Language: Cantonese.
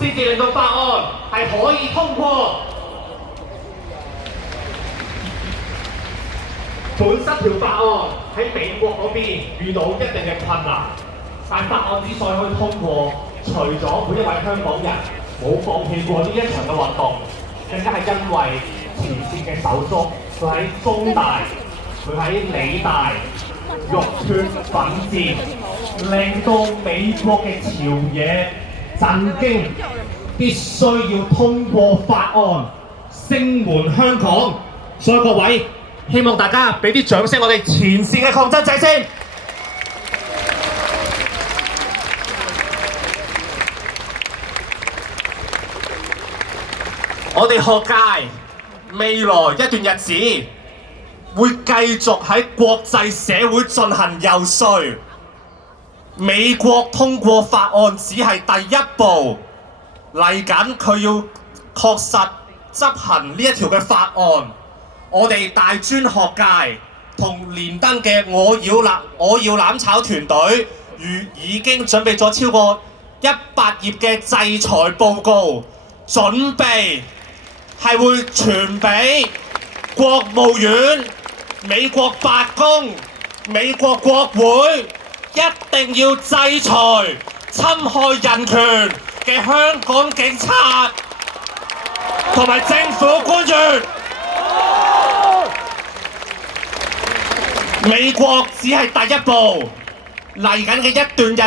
先至令到法案係可以通過。本身條法案喺美國嗰邊遇到一定嘅困難，但法案之所以可以通過，除咗每一位香港人冇放棄過呢一場嘅運動，更加係因為前線嘅手足，佢喺中大，佢喺理大浴血奮戰，令到美國嘅朝野震驚，必須要通過法案，聲援香港。所以各位，希望大家俾啲掌聲，我哋前線嘅抗爭者先。我哋學界未來一段日子會繼續喺國際社會進行游說。美國通過法案只係第一步，嚟緊佢要確實執行呢一條嘅法案。我哋大專學界同連登嘅我要攬炒團隊，已經準備咗超過100頁嘅制裁報告，準備係會傳俾國務院、美國白宮、美國國會，一定要制裁侵害人權嘅香港警察同埋政府官員。美國只係第一步，嚟緊嘅一段日